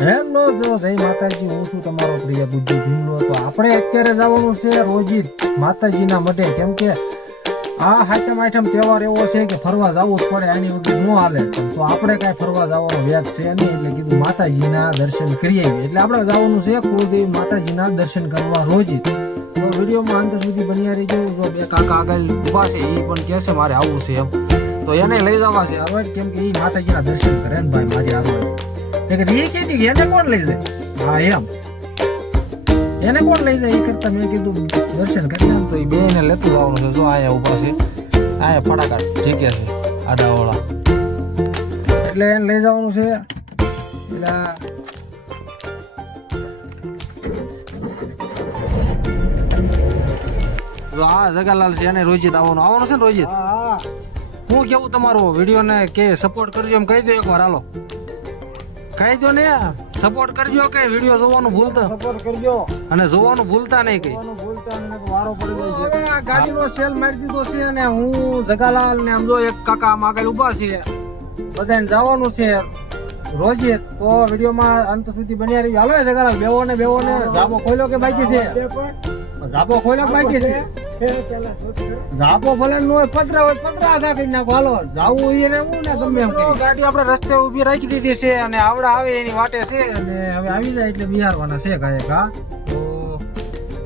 Hello, જો જય માતાજી, હું છું તમારો પ્રિય ગુજ્જુ ભીમલો. તો આપણે અત્યારે જવાનું છે રોજી માતાજીના મઢે. કેમ કે આ હાથમ આઠમ તહેવાર એવો છે કે ફરવા જવું જ પડે, આની વગર ન હાલે. તો આપણે કાંઈ ફરવા જવાનો વ્યાજ છે નહીં, એટલે કીધું માતાજીના દર્શન કરીએ. એટલે આપણે જવાનું છે કુળદેવી માતાજીના દર્શન કરવા રોજી તો વિડીયોમાં અંત સુધી બન્યા રહીજો. જો બે કાકા આગળ ઊભા છે એ પણ કહે છે, મારે આવવું છે. એમ. તો એને લઈ જવા છે હવે કેમ કે એ માતાજીના દર્શન કરે ને ભાઈ, મારી હારવા એ કે કીધી એને કોણ લઈ જાય? હા એમ. એને કોણ લઈ જાય? એ કરતા મેં કીધું દર્શન કરી તો એ બે ને લેતું જવાનું છે. જો આયા ઊભા છે. આયા ફટાકા જીકે છે આડાવાળા. એટલે એને લઈ જવાનું છે. એટલે આ જગાલાલ છે એને રોજીત આવવાનું. આવવાનું છે ને રોજીત હું કેવું તમારો વીડિયો ને કે સપોર્ટ કરજો એમ કહી દો એકવાર. હાલો. કહી દો ને સપોર્ટ કરજો કે વીડિયો જોવાનું ભૂલતા. સપોર્ટ કરજો. અને જોવાનું ભૂલતા નહીં કોનું ભૂલતા વારો પડી જાય છે. આ ગાડીનો સેલ મારી દીધો છે અને હું જગાલાલ ને આમ જો એક કાકા આમ આગળ ઊભા છે. બધાને જવાનું છે. રોજે તો વિડીયોમાં અંત સુધી બન્યા રહી હાલો જગાલાલ બેવો ને બેવો ને. ઝાપો ખોલ્યો કે બાકી છે? ઝાપો ખોલ્યો કે બાકી છે. ઝાપો ભલે ન હોય પતરા હોય પતરા આધા કરી નાખો. હાલો જાવું હોય ને હું ને ગમે એમ કરી. ગાડી આપણે રસ્તે ઊભી રાખી દીધી છે અને આવડા આવે એની વાટે છે અને હવે આવી જાય એટલે બિહારવાના છે કાંઈ કા તો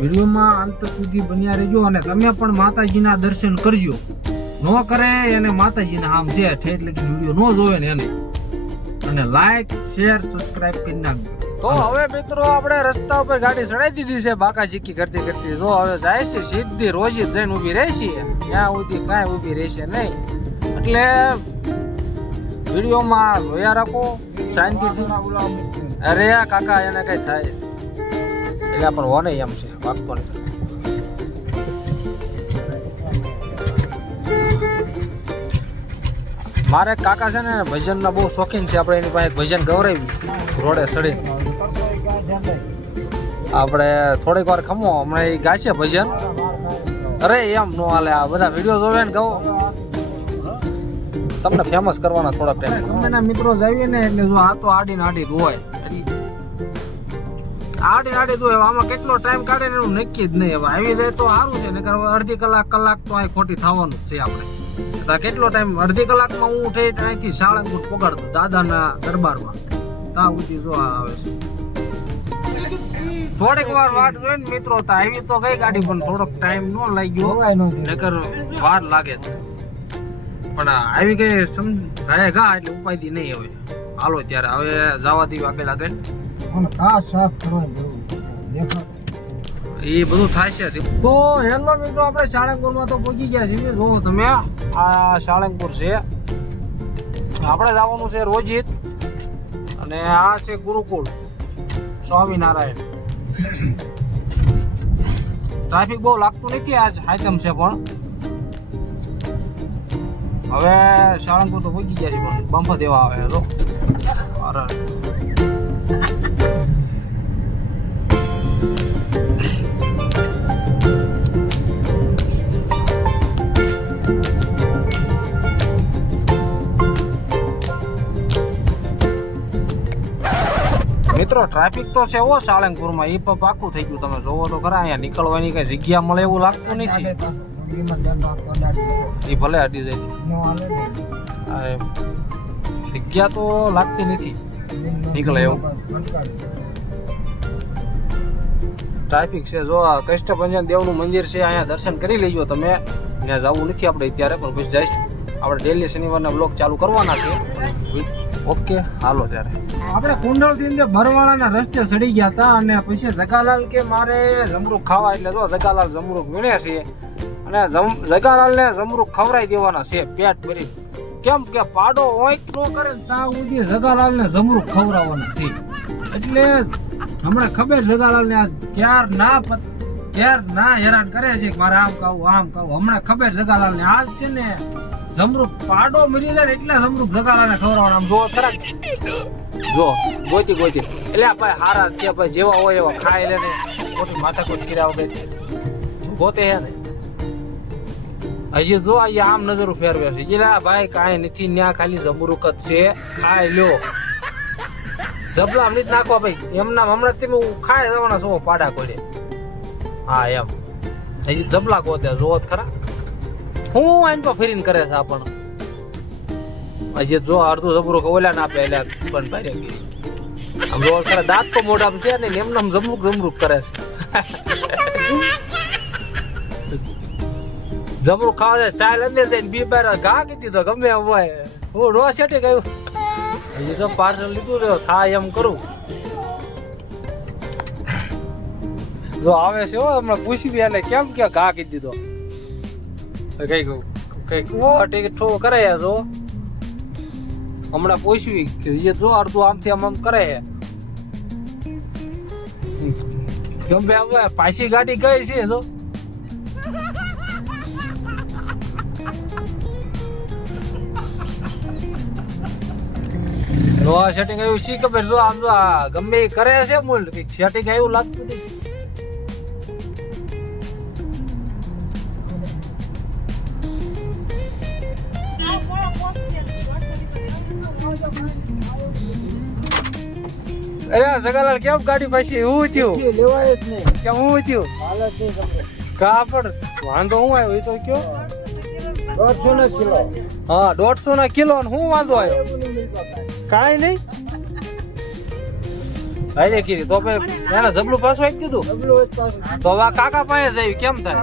વિડીયોમાં અંત સુધી બન્યા રહેજો અને તમે પણ માતાજીના દર્શન કરજો. ન કરે એને માતાજીના આમ છે ઠેઠ લગી વીડિયો ન જોવે ને એને. અને લાઈક શેર સબસ્ક્રાઈબ કરી નાખજો. તો હવે મિત્રો આપણે રસ્તા ઉપર ગાડી ચડાઈ દીધી છે બાકા ચીકી કરતી કરતી. જો હવે જાય છે, સીધી રોજી જઈને ઊભી રહેશે ત્યાં સુધી કાંઈ ઊભી રહેશે નહીં. એટલે વિડીયોમાં જોયા રાખો, શાંતિથી. અરે આ કાકા, એને કઈ થાય. એટલે પણ હોને એમ છે વાગતો નથી. મારે કાકા છે ને ભજનના બહુ શોખીન છે, આપણે એની પાસે ભજન ગવરાવી રોડે સડી આપણે થોડીક વાર ખમો હમણાં એ ગાશે ભજન. અરે એમ નો હાલે આ બધા વીડિયો જોવે ને કહો. તમને ફેમસ કરવાના થોડાક ટાઈમ ગમેના મિત્રો જાવીએ ને એટલે જો આ તો આડી આડી ધોવાય આડી આડી ધોવાય આમાં કેટલો ટાઈમ કાઢે ને એનું નક્કી જ નહીં. હવે આવી જાય તો સારું છે નકર અડધી કલાક કલાક તો અહીં ખોટી થવાનું છે આપણે. તો કેટલો ટાઈમ અડધી કલાકમાં હું ઉઠે અહીંથી સાળંગપુર પગાડતો દાદાના દરબારમાં. તા સુધી જો આવે છે. થોડીક વાર વાટ જોઈ ને મિત્રો તો આવી તો ગઈ ગાડી પણ થોડોક ટાઈમ નો લાગ્યો. દે. નકર વાર લાગે પણ આવી ગઈ સમજાય ગા એટલે ઉપાયથી નહીં હવે. હાલો ત્યારે હવે જવા દઈએ આગળ. દેખો. એ બધું થાય છે. તો હેલો મિત્રો આપણે સાળંગપુરમાં તો પહોંચી ગયા છીએ. જો તમે આ સાળંગપુર છે. આપણે જવાનું છે રોજિત અને આ છે ગુરુકુળ. સ્વામિનારાયણ. ટ્રાફિક બહુ લાગતું નથી આજ હાઈકમ છે પણ. હવે સાળંગપુર તો પહોંચી ગયા છે પણ બમ્પ દેવા આવે તો અરે. મિત્રો ટ્રાફિક તો છે ઓ સાળંગપુરમાં. એ પણ પાકું થઈ ગયું તમે જોવો તો ખરા અહીંયા નીકળવાની કઈ જગ્યા મળે એવું લાગતું નથી. એ ભલે હટી જાય. જગ્યા તો લાગતી નથી. નીકળે એવું. ટ્રાફિક છે જો કષ્ટભંજન દેવનું મંદિર છે અહીંયા દર્શન કરી લેજો તમે. ત્યાં જવું નથી આપણે અત્યારે પણ પછી જઈશું. આપણે ડેલી શનિવારના બ્લોગ ચાલુ કરવાના છે. ઓકે હાલો ત્યારે. આપણે કુંડળથી ભરવાળાના રસ્તે સડી ગયા હતા અને પછી જગાલાલ કે મારે જમરૂખ ખાવા, એટલે જો જગાલાલ જમરૂખ વીણે છે. અને જગાલાલને જમરૂખ ખવડાવી દેવાના છે, પેટ ભરી કેમ કે પાડો હોય તો કરે ત્યાં સુધી જગાલાલને જમરૂખ ખવડાવવાના છે. એટલે હમણાં ખબર જગાલાલને આ ક્યાર ના ક્યાર ના હેરાન કરે છે મારે આમ કહું આમ કહું હમણાં ખબર જગાલાલને આજ છે ને જમરૂખ પાડો મરી જાય એટલે જમરૂખ જગાલાલને ખવડાવવાના. આમ જો ખરા જો, ગોતી ગોતી. એટલે ભાઈ હારા છે, ભાઈ જેવા હોય એવા ખાઈ લે ને. મોટી માથાકૂટ કર્યા વગર ગોતે હે ને. હજી જો અહીંયા આમ નજરો ફેરવે છે. એટલે ભાઈ કાંઈ નથી, ન્યા ખાલી જમરૂક જ છે. ખાઈ લ્યો. જબલા નથી નાખવા ભાઈ. એમના હમણાં તમે ખાય જવાના શું પાડા કોડે હા, એમ. હજી જબલા ગોતે જોત ખરા. હું આઈને તો ફેરીને કરે છે આપણને હજી જો અડધું જબરું ઓલા ના આપે એટલે પણ ભાઈ આમ જો ખરા દાંત તો મોઢા છે ને એમને આમ જમરૂક જમરૂક કરે છે. જમરૂક ખાવા જાય સાયલ અંદર જઈને બી બાર ઘા કીધી તો ગમે એમ હોય. હું રો સેટે ગયું હજી તો પાર્સલ લીધું રહ્યો થાય એમ કરું. જો આવે છે હમણાં પૂછી બી એને કેમ કે ઘા કીધી તો. કઈ કઈ ટીક ઠો કરે છે જો હમણાં પોષવી કે એ જો અડધું આમથી આમ આમ કરે છે. ગમે હવે પાછી ગાડી ગઈ છે જો? જો આ સેટિંગ આવ્યું શી ખબર? જો આમ જો આ ગમે કરે છે મૂળ સેટિંગ આવ્યું લાગતું અરે સગાલાલ કેમ ગાડી પાછી એવું થયું? લેવાય જ નહીં. કેમ હું થયું? હાલત નહીં તમને કા વાંધો હું આવ્યો? એ તો કયો? દોઢસો ને કિલો. હા દોઢસો ના કિલો ને હું વાંધો આવ્યો? કાંઈ. નહીં? હાલે કીધી તો ભાઈ એને જબલું પાછું આપી દીધું તો? આ કાકા પાસે જઈ કેમ થાય?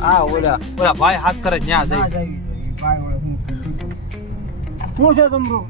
હા ઓલા ઓલા ભાઈ હાથ કરે ત્યાં જઈ હું. શું છે તમરું?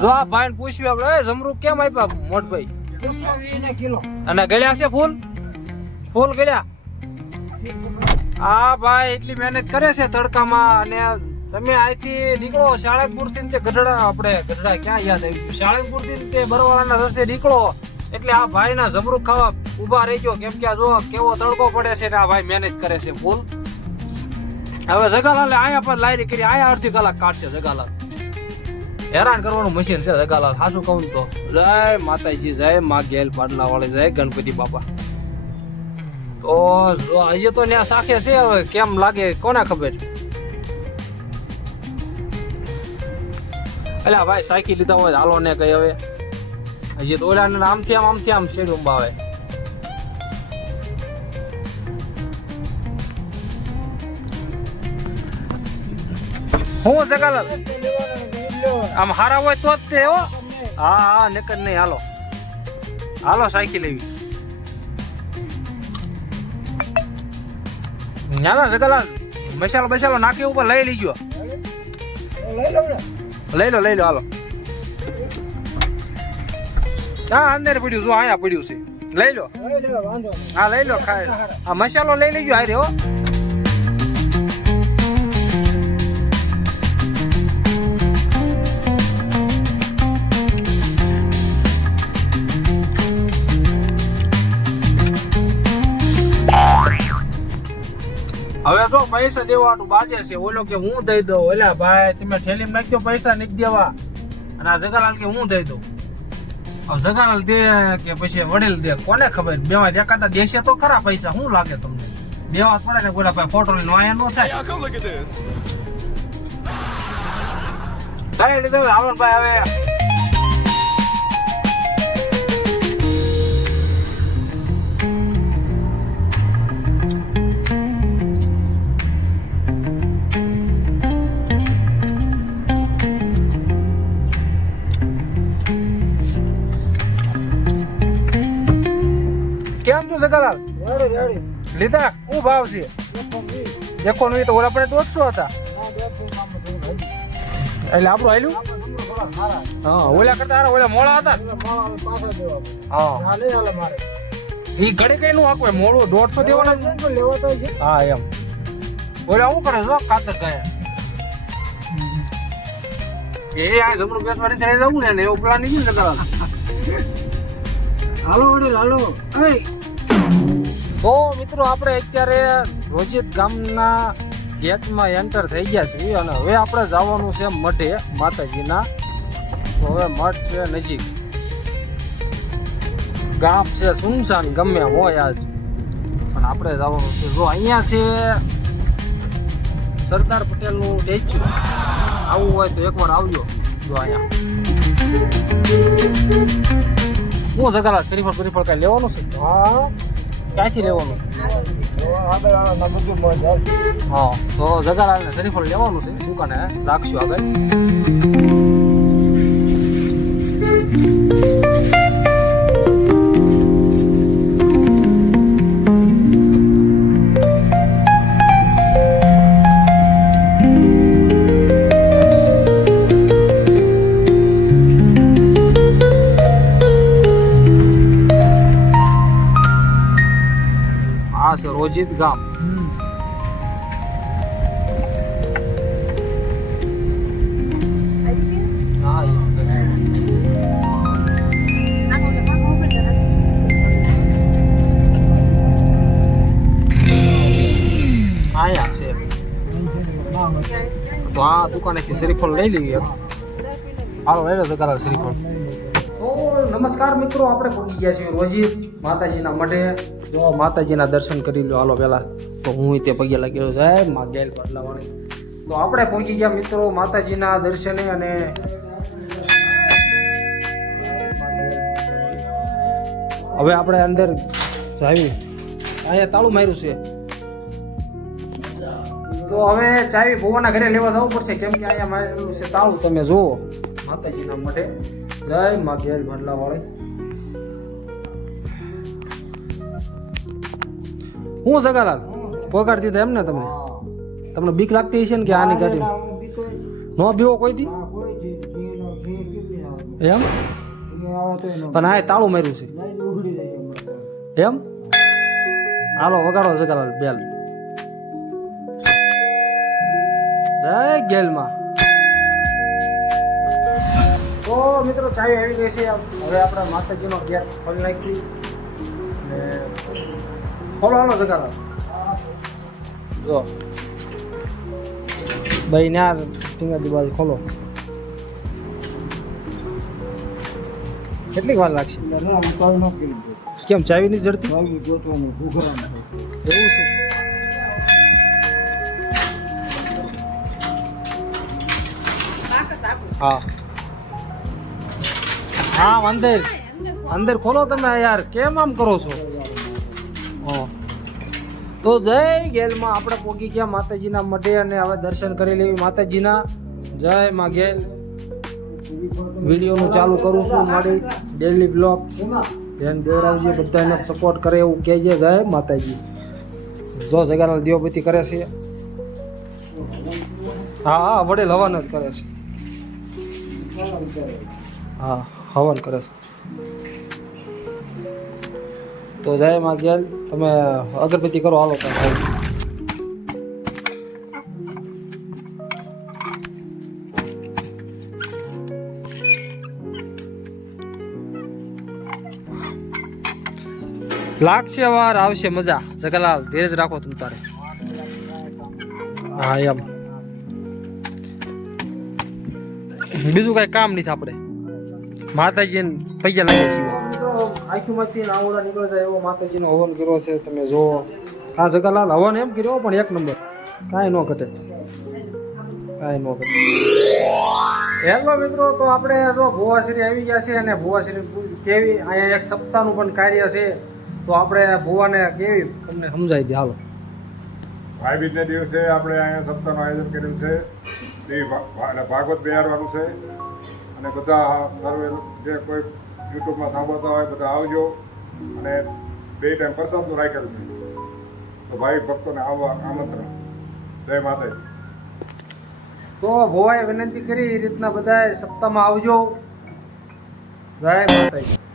જો આ ભાઈ પૂછ્યું આપણે "એ, જમરૂક કેમ આપ્યા મોટભાઈ? અને ગળ્યા છે ફૂલ? ફૂલ ગળ્યા? આ ભાઈ એટલી મહેનત કરે છે તડકામાં અને તમે અહીંથી નીકળો શાળકપુરથી તે ગઢડા આપણે ગઢડા ક્યાં યાદ આવ્યું શાળકપુરથી તે બરવાળાના રસ્તે નીકળો એટલે આ ભાઈ ના જમરૂક ખાવા ઊભા રહી ગયો. કેમ કે આ જો કેવો તડકો પડે છે ને આ ભાઈ મહેનત કરે છે ફૂલ. હવે જગાલાલે આયા પર લાયરી કરી આયા અડધી કલાક કાઢશે જગાલાલ. હેરાન કરવાનું મશીન છે જગાલાલ હાસું કહું તો. જય માતાજી જય માં ગેલ પાડલા વાળી જય ગણપતિ બાપા. તો જો અહીંયા તો ત્યાં સાખે છે હવે કેમ લાગે કોને ખબર? અલ્યા ભાઈ સાયકી લીધા હોય હાલો ને કઈ હવે. હજી તો ઓલા આમથી આમ આમથી આમ શેડ ઉંબાવે હું જગાલાલ આમ હારા હોય તો જ તે હો. હા હા નકર નહીં હાલો. હાલો સાયકલ લેવી નાના જગાલાલ મસાલો બસાલો નાખી ઉપર લઈ લીજો. લઈ લો લઈ લો હાલો. હા અંદર પડ્યું જો અહીંયા પડ્યું છે. લઈ લો. હા લઈ લો ખાય. આ મસાલો લઈ લેજો હારે હો. હવે પૈસા દેવાનું બાજે છે ઓલો કે હું દઈ દઉં. એટલે ભાઈ તમે ઠેલીમાં નાખ્યો પૈસા નથી દેવા. અને આ જગાલાલ કે હું દઈ દઉં? જગાલાલ દે કે પછી વડીલ દે? કોને ખબર? બેવા એકાદા દેશે તો ખરા પૈસા. શું લાગે તમને? દેવા જ પડે ને બોલા ભાઈ ફોટો લઈને આયા નો થાય. એટલે તમે આવણ ભાઈ હવે. રેડી. લીધા શું ભાવ છે એકસો વીસ. એકો નું તો ઓલા પડે દોઢસો હતા. એટલે આપણું સારા. હા ઓલા કરતા હારા ઓલા મોળા હતા. હા એ ઘડી કઈ નું આખું મોડું દોઢસો દેવાના. હા એમ ઓલા શું કરે છો ખાતર ગયા એ આ જમણું બેસવાની ત્યાં જવું ને એવું પ્લાન નીકળી ને હાલો વડીલ, હાલો. એય, તો મિત્રો, આપણે અત્યારે રોજિત ગામના ગેટમાં એન્ટર થઈ ગયા છીએ અને હવે આપણે જવાનું છે મઢે, માતાજીના. હવે મઠ છે નજીક. ગામ છે સુનસાન ગમે હોય આજ. પણ આપણે જવાનું છે. જો અહીંયા છે સરદાર પટેલનું સ્ટેચ્યુ. આવવું હોય તો એકવાર આવજો, જો અહીંયા. હું જગાલા શરીફળ બરીફળ કાંઈ લેવાનું છે? હા. ક્યાંથી લેવાનું. હા તો જગાલાલને શ્રીફળ લેવાનું છે દુકાને રાખશું આગળ દુકાનેથી શ્રીફળ લઈ લઈએ. હાલો, લઈ લો જગાલાલ શ્રીફળ. તો નમસ્કાર મિત્રો, આપણે પહોંચી ગયા છીએ રોજી માતાજીના મઢે. જો માતાજીના દર્શન કરી લો હાલો પહેલા. તો હું તે પગે લાગેલો સાહેબ, માં ગેલ બદલાવાળી તો આપણે પહોંચી ગયા મિત્રો માતાજીના દર્શને અને હવે આપણે અંદર જાવી. અહીંયા તાળું માર્યું છે. તો હવે ચાવી ભુવાના ઘરે લેવા જવું પડશે. કેમ કે અહીંયા મારું છે તાળું. તમે જુઓ. માતાજીના માટે જય મા ઘેર ભંડલા વાળી હું સગાલાલ? પગાર દીધા એમ ને તમને તમને બીક લાગતી હશે ને કે આની ગાડી નો બીવો કોઈ દી? એમ? પણ આ તાળું માર્યું છે. એમ? હાલો વગાડો સગાલાલ બેલ. જય ગેલમાં. તો મિત્રો ચાવી આવી ગઈ છે. હવે આપણે માતાજીનો ગેટ ખોલી નાખી ને ખોલો હાલો જગાલાલ જો. ભાઈ ન્યા ટીંગા બાજુ ખોલો. કેટલીક વાર લાગશે? ના, ન. કેમ ચાવી નહીં જડતી એવું છે? હા. હા, અંદર. અંદર ખોલો તમે યાર. કેમ આમ કરો છો. તો જય ગેલમાં આપણે પોગી ગયા માતાજીના મઢે અને હવે દર્શન કરી લેવી માતાજીના. જય માં ગેલ. વિડીયોનું ચાલુ કરું છું મારી ડેલી બ્લોગ બેન દેવરાવજી બધાને સપોર્ટ કરે એવું કહેજે. જય માતાજી. જો જગાના દેવપતિ કરે છે. હા હા વડેલ હવન જ કરે છે. હા, હવન કરે છે. તો જય માં ગેલ તમે અગરબત્તી કરો, હાલો તમે લાગશે વાર, આવશે મજા. જગલાલ, ધીરજ રાખો તમે તારે. હા, એમ. બીજું કઈ કામ નથી આપણે. માતાજી પૈસા લાગે છીએ. આંખીમાંથી નાવડા નીકળે જાય એવો માતાજીનો હવન કર્યો છે તમે જુઓ. આ જગાલાલ હવન એમ કર્યો પણ એક નંબર. કાંઈ ન ઘટે. કાંઈ ન ઘટે. હેલો મિત્રો તો આપણે જો ભુવાશ્રી આવી ગયા છે અને ભુવાશ્રી કેવી અહીંયા એક સપ્તાહનું પણ કાર્ય છે. તો આપણે ભુવાને કેવી તમને સમજાવી દે હાલો. ભાઈ બીજના દિવસે આપણે અહીંયા સપ્તાહનું આયોજન કર્યું છે. ભા- ભાગવત બિહારવાનું છે. અને બધા સર્વે જે કોઈ યુટ્યુબમાં સાંભળતા હોય બધા આવજો. અને બે ટાઈમ પ્રસાદનું રાખેલું છે. તો ભાઈ ભક્તોને આવવા આમંત્રણ. જય માતાજી. તો ભોવાએ વિનંતી કરી, એ રીતના બધા સપ્તાહમાં આવજો. જય માતાજી.